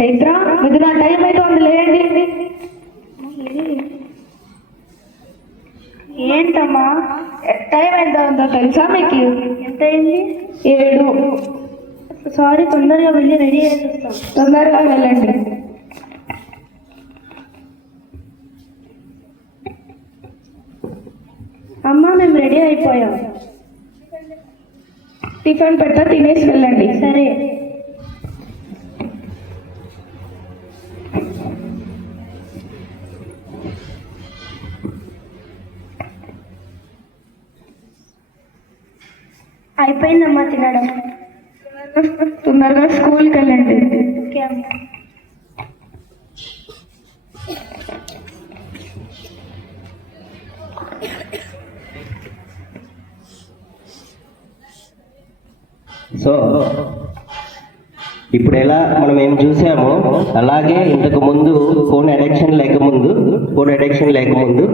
చైత్ర మిథున టైం అయితే లేండి. ఏంటమ్మా టైం ఎంత ఉందో తెలుసా మీకు? ఎంత అయింది? 7. సారీ, తొందరగా వెళ్ళి రెడీ చేసేస్తాం. తొందరగా వెళ్ళండి. అమ్మా మేము రెడీ అయిపోయాం. టిఫిన్ పెడతా, తినేసి వెళ్ళండి. సరే. అయిపోయిందమ్మా తినడం. తొందరగా స్కూల్కి వెళ్ళండి. ఓకే అమ్మా. సో ఇప్పుడు ఎలా మనం ఏం చూసామో అలాగే ఇంతకు ముందు ఫోన్ అడిక్షన్ లేకముందు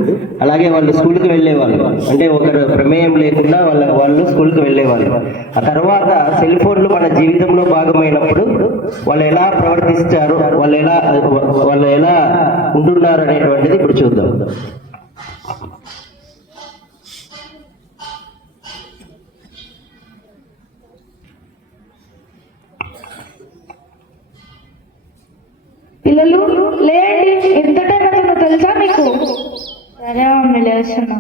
అలాగే వాళ్ళు స్కూల్కి వెళ్ళేవాళ్ళు. అంటే ఒకరు ప్రమేయం లేకుండా వాళ్ళు స్కూల్కి వెళ్ళేవాళ్ళు. ఆ తర్వాత సెల్ ఫోన్లు మన జీవితంలో భాగమైనప్పుడు వాళ్ళు ఎలా ప్రవర్తిస్తారు, వాళ్ళు ఎలా ఉంటున్నారు అనేటువంటిది ఇప్పుడు చూద్దాం. పిల్లలు లేండి. ఎంత టైం అవుతుందో తెలుసా మీకు? సరే మమ్మీ లేస్తున్నా.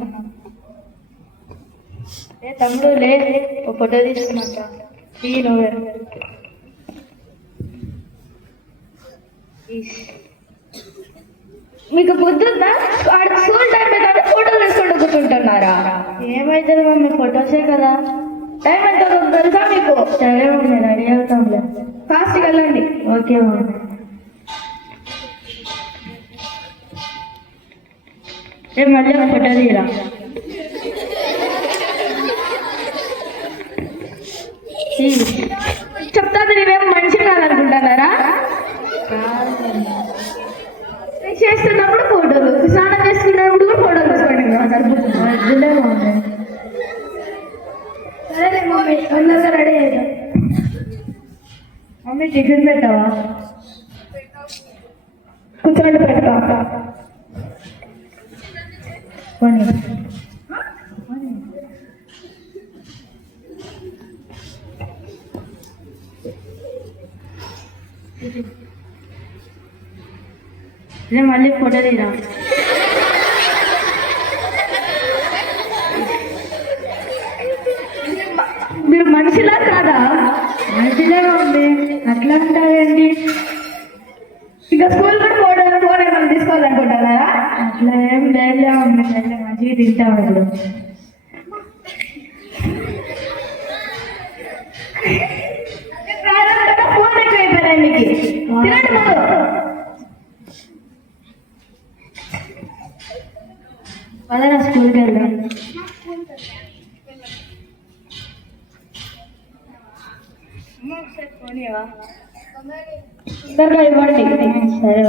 తమ్ముడు లే, ఒక ఫోటో తీసుకున్నట్ట. మీకు పొద్దున్న స్కూల్ టైం కదా ఫోటోలు తీసుకుంటూ కూర్చుంటున్నారా? ఏమైతుంది మమ్మీ, ఫొటోసే కదా. టైం ఎంత అవుతుందో తెలుసా మీకు? సరే మమ్మీ రెడీ అవుతాంలే. ఫాస్ట్గా వెళ్ళండి. Okay mummy. మళ్ళీ ఒక ఫోటో తీరా. చెప్తాను, నేనేం మనిషి కాదనుకుంటున్నారా? చేస్తున్నప్పుడు ఫోటోలు, స్నానం చేసుకున్నప్పుడు కూడా ఫోటోలు తీసుకోండి. సరే మమ్మీ, తొందరగా రెడీ అయ్యాం. మమ్మీ టిఫిన్ పెట్టావా? కూర్చోండి, పెడతా. మళ్ళీ ఫోటో తీరా. మీరు మనిషిలా కాదా? మనిషిలే ఉంది. అట్లా ఉంటాయండి. ఇక స్కూల్ కూడా ఫోన్ ఏమైనా తీసుకోవాలనుకుంటున్నారా? అట్లా ఏం లేదు మమ్మీ. మంచిగా తింటాం ఇప్పుడు. ఫోన్ ఎక్కువైపోయినాయి మీకు. తినండి ముందు. పదరా స్కూల్కి వెళ్దాం. తొందరగా ఇవ్వండి. సరే.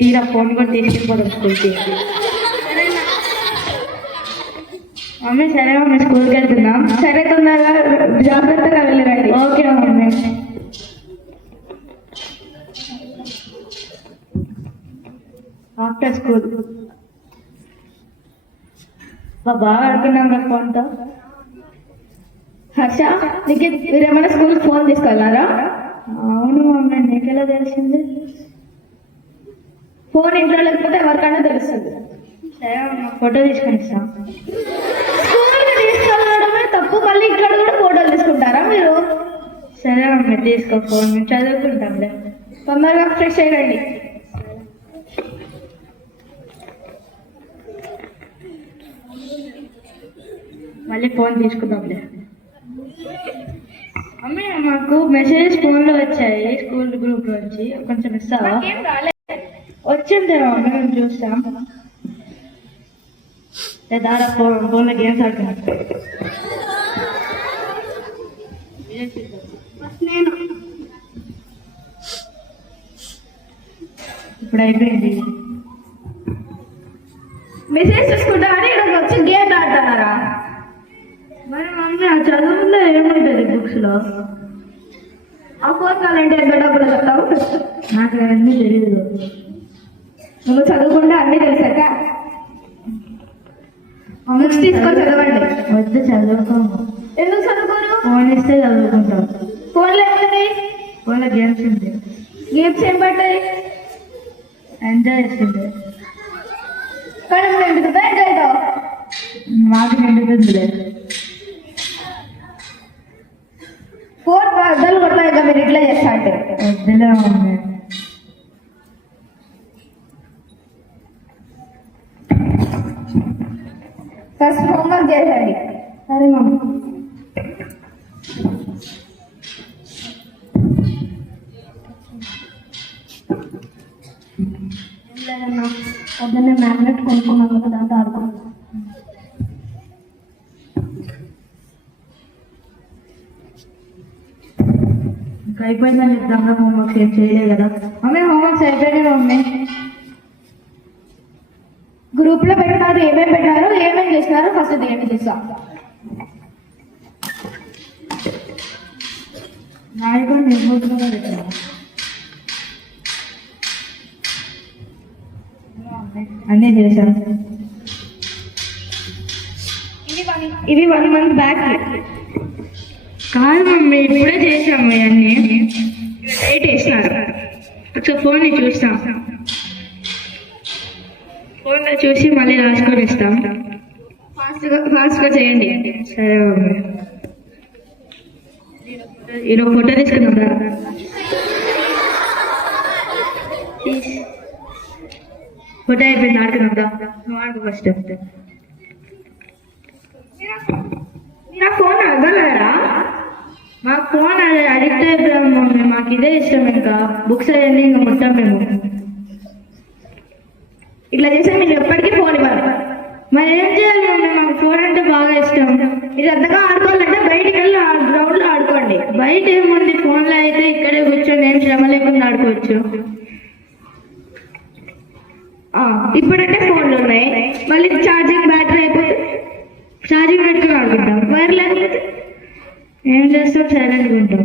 తీరా ఫోన్ కూడా తీసుకెళ్ళిపోదాం స్కూల్కి. మమ్మీ సరే మమ్మీ, స్కూల్కి వెళ్తున్నాం. సరే, తొందరగా జాగ్రత్తగా వెళ్ళరండి. Okay mummy. ఆఫ్టర్ స్కూల్ బాగా ఆడుకున్నాం కదా ఫోన్తో. హర్ష, మీరేమైనా స్కూల్కి ఫోన్ తీసుకెళ్ళారా? అవును మమ్మీ, నీకెలా తెలిసింది? ఫోన్ ఇంట్లో లేకపోతే ఎవరికైనా తెలుస్తుంది. సరే అమ్మ, ఫోటో తీసుకొని ఇస్తాం. స్కూల్కి తీసుకెళ్ళడమే తప్పు, మళ్ళీ ఇక్కడ కూడా ఫోటోలు తీసుకుంటారా మీరు? సరే మమ్మీ, తీసుకో ఫోన్, మేము చదువుకుంటాంలే. తొందరగా ఫ్రెష్ అయ్యండి. మళ్ళీ ఫోన్ తీసుకుందాంలే. మమ్మీ మాకు మెసేజ్ ఫోన్లో వచ్చాయి స్కూల్ గ్రూప్ నుంచి, కొంచెం ఇస్తావా? వచ్చింది మమ్మీ, మేము చూస్తాం. దాదాపు ఫోన్లో గేమ్స్ ఆడుతున్నాం. నేను ఇప్పుడు అయిపోయింది. మెసేజ్ చూసుకుంటా అని ఇక్కడ వచ్చి గేమ్ ఆడుతున్నారా? మరి మమ్మీ ఆ చదువులో ఏముంటుంది బుక్స్ లో? ఆ ఫోన్ కావాలంటే ఎంత డబ్బులు చెప్తావు? నాకు అవన్నీ తెలియదు. నువ్వు చదువుకుంటే అన్నీ తెలిసాక బుక్స్ తీసుకొని చదవండి. వద్దు చదువుకోము. ఎందుకు చదువుకోరు? ఫోన్ ఇస్తే చదువుకుంటాం. ఫోన్లో ఏముంది? ఫోన్లో గేమ్స్ ఉంటాయి. గేమ్స్ ఏం పట్టాయి? ఎంజాయ్ చేస్తుంది. కానీ నువ్వు ఎందుకు ఎంజాయ్ అవుతావు? మాకు నిండుతుంది. ఫోన్ బద్దలు కొట్లా ఇంకా మీరు ఇట్లా చేస్తా అంటే వద్దులే మమ్మీ. ఫస్ట్ హోంవర్క్ చేయండి. సరే మమ్మీ. పొద్దున్నే మ్యాగ్నెట్ కొనుక్కున్నాను కదా, దాంతో ఆడుకున్నాను. ఇంకా అయిపోయిందని చెప్తాం కదా, హోంవర్క్ ఏం చేయలేదు కదా. మమ్మీ హోంవర్క్స్ అయిపోయినాయి మమ్మీ. గ్రూప్ లో పెట్టినారు, ఏమేమి పెట్టారు, ఏమేమి చేసినారు, ఫస్ట్ దేని చూసా. నాయకుడు నిర్మూలంగా పెట్టాను. అన్నీ చేశాను. ఇవి 1 month బ్యాక్ కాదు మమ్మీ, ఇప్పుడే చేసాము ఇవన్నీ. డేట్ వేసినారు. ఒకసారి ఫోన్ చూస్తాం. ఫోన్లో చూసి మళ్ళీ రాసుకొని ఇస్తాం. ఫాస్ట్గా చేయండి. సరే మమ్మీ. ఈరోజు ఫోటో తీసుకున్నాం. ఫోటో అయిపోయింది, ఆడుకున్నాం. నువ్వు ఆడుకో ఫస్ట్. మీరు ఫోన్ అవ్వగలరా? మాకు ఫోన్ అడిక్ట్ అయిపోయాము మమ్మీ. మాకు ఇదే ఇష్టం. ఇంకా బుక్స్ అవన్నీ ఇంకా ముట్టాం మేము. ఇట్లా చేస్తే మీరు ఎప్పటికీ ఫోన్ ఇవ్వాలి. మరి ఏం చేయాలి మమ్మీ? మాకు ఫోన్ అంటే బాగా ఇష్టం. మీరు అంతగా ఆడుకోవాలంటే బయటికి వెళ్ళి గ్రౌండ్ లో ఆడుకోండి. బయట ఏముంది? ఫోన్లో అయితే ఇక్కడే కూర్చొని ఏం శ్రమ లేకుండా ఆడుకోవచ్చు. ఇప్పుడంటే ఫోన్లు ఉన్నాయి, మళ్ళీ ఛార్జింగ్ బ్యాటరీ అయిపోతే ఛార్జింగ్ పెట్టుకుని ఆడుకుంటాం. వైర్ లేకపోతే ఏం చేస్తాం? సైలెంట్గా ఉంటాం.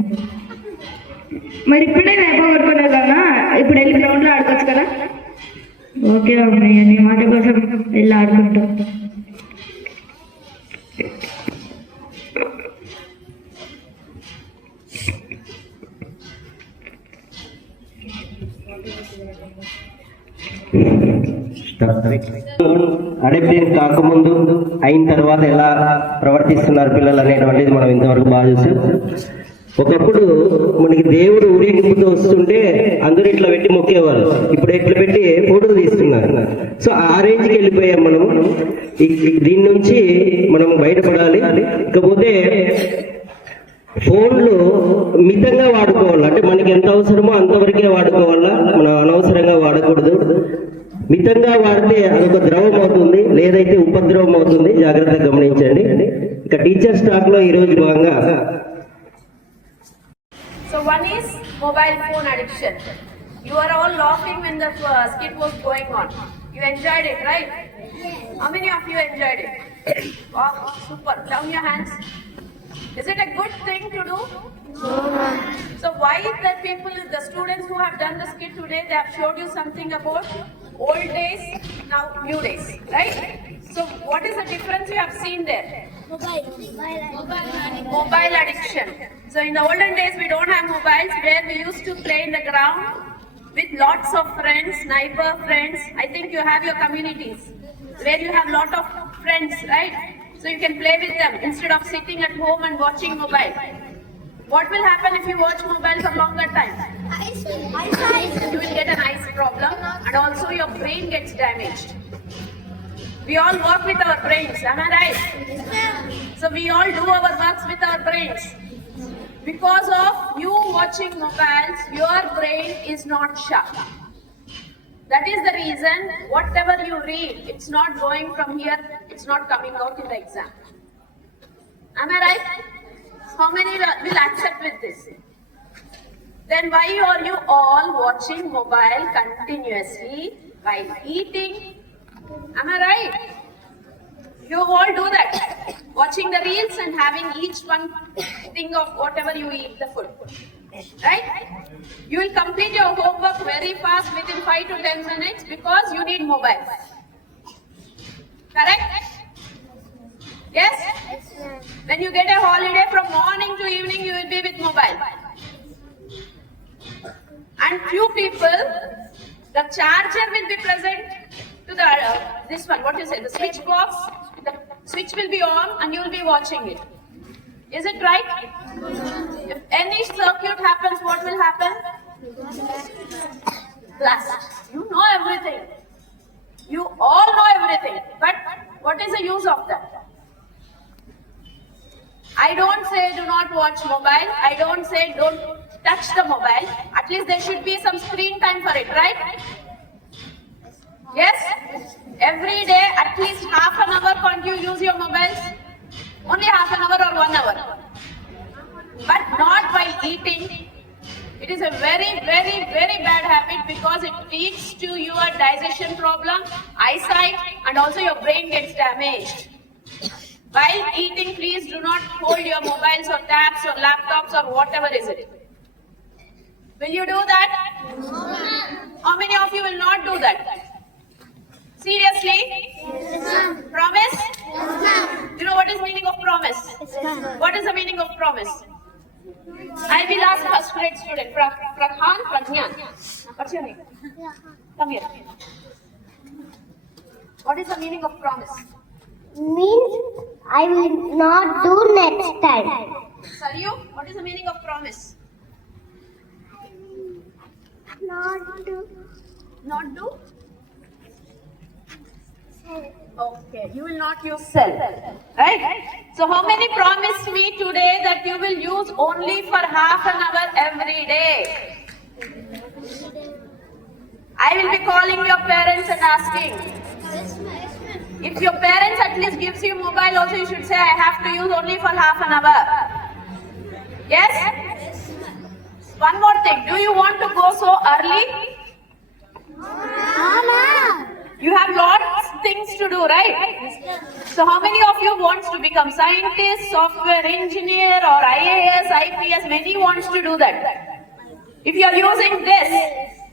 మరి ఇప్పుడే అయిపోగొట్టుకున్నావు కదా, ఇప్పుడు వెళ్ళి గ్రౌండ్ లో ఆడుకోవచ్చు కదా. ఓకే మమ్మీ, నీ మాట కోసం వెళ్ళి ఆడుకుంటాం. అడిక్ట్ కాకముందు అయిన తర్వాత ఎలా ప్రవర్తిస్తున్నారు పిల్లలు అనేటువంటిది మనం ఇంతవరకు బాగా చూసాం. ఒకప్పుడు మనకి దేవుడు ఊరేగింపుతో వస్తుంటే అందరూ ఇట్లా పెట్టి మొక్కేవాళ్ళు. ఇప్పుడు ఇట్లా పెట్టి ఫోటోలు తీస్తున్నారు. సో ఆ రేంజ్కి వెళ్ళిపోయాం మనము. దీని నుంచి మనం బయటపడాలి. ఇకపోతే ఫోన్లు మితంగా వాడుకోవాలి. అంటే మనకి ఎంత అవసరమో అంతవరకే వాడుకోవాలా, మనం అనవసరంగా వాడకూడదు. మితంగా వాడితే అదొక ద్రవం అవుతుంది, లేదైతే ఉపద్రవం అవుతుంది. జాగ్రత్తగా గమనించండి. ఇక టీచర్ స్టాక్ లో ఈరోజు భాగంగా So one is mobile phone addiction. You are all laughing when the skit was going on. You enjoyed it, right? How many of you enjoyed it? Wow, super. Down your hands. Is it a good thing to do? So why the people, the students who have done the skit today, they have showed you something about old days, now new days, right? So what is the difference you have seen there? Mobile addiction. So in the olden days we don't have mobiles, where we used to play in the ground with lots of friends, neighbor friends. I think you have your communities where you have lot of friends, right? So you can play with them instead of sitting at home and watching mobile. What will happen if you watch mobile for longer time? You will get an eyes problem, and also your brain gets damaged. We all work with our brains, am I right? So we all do our works with our brains. Because of you watching mobiles, your brain is not sharp. That is the reason whatever you read, it's not going from here, it's not coming out in the exam. Am I right? How many will accept with this? Then why are you all watching mobile continuously while eating? Am I right? You all do that. Watching the reels and having each one thing of whatever you eat, the food. Right? You will complete your homework very fast within 5 to 10 minutes because you need mobile. Correct? Yes? When you get a holiday from morning to evening, you will be with mobile. And few people, the charger will be present to the this one. What you say? The switch box. The switch will be on, and you will be watching it. Is it right? If any circuit happens, what will happen? Blast. You know everything. You all know everything. But what is the use of that? I don't say do not watch mobile. I don't say don't touch the mobile. At least there should be some screen time for it, right? Yes? Every day, at least half an hour can't you use your mobiles? Only half an hour or 1 hour. But not while eating. It is a very, very, very bad habit because it leads to your digestion problem, eyesight, and also your brain gets damaged. While eating, please do not hold your mobiles or tabs or laptops or whatever is it. Will you do that? How many of you will not do that? Seriously? Promise? You know what is meaning of promise? What is the meaning of promise? I will ask first grade student, Prakhan Pragyan. What's your name? Come here. What is the meaning of promise? Means I will not do next time. Saryu, what is the meaning of promise? Not do. Not do? Okay, you will not use cell, right? So how many promised me today that you will use only for half an hour every day? I will be calling your parents and asking. If your parents at least gives you mobile also, you should say I have to use only for half an hour. Yes? One more thing, do you want to go so early? You have lots of things to do, right? So how many of you wants to become scientist, software engineer or IAS, IPS? Many wants to do that. If you are using this,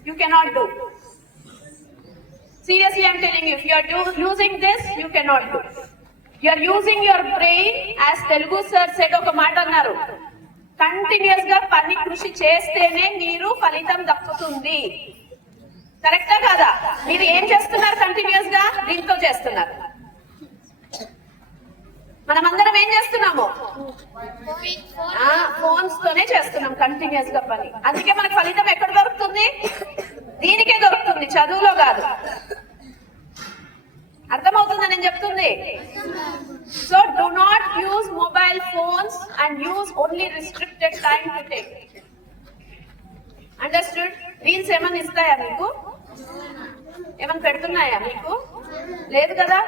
you cannot do. Seriously, I am telling you, if you are using this, you cannot do. You are using your brain, as Telugu sir said, oka maata annaru. Continuous ga pani krushi chestene meeru phalitam dakkutundi. కరెక్టా కాదా? మీరు ఏం చేస్తున్నారు? కంటిన్యూస్ గా దీంతో చేస్తున్నారు. మనమందరం ఏం చేస్తున్నాము? ఫోన్స్ తోనే చేస్తున్నాం కంటిన్యూస్ గా పని. అందుకే మనకు ఫలితం ఎక్కడ దొరుకుతుంది? దీనికే దొరుకుతుంది, చదువులో కాదు. అర్థమవుతుందా నేను చెప్తుంది? So do not use mobile phones and use only restricted time to take. Understood? Reels ఏమన్నా ఇస్తాయా మీకు? ఏమన్నా పెడుతున్నాయా మీకు? లేదు కదా.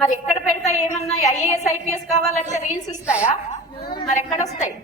మరి ఎక్కడ పెడతాయి? ఏమన్నా ఐఏఎస్ ఐపీఎస్ కావాలంటే రీల్స్ ఇస్తాయా? మరి ఎక్కడ వస్తాయి?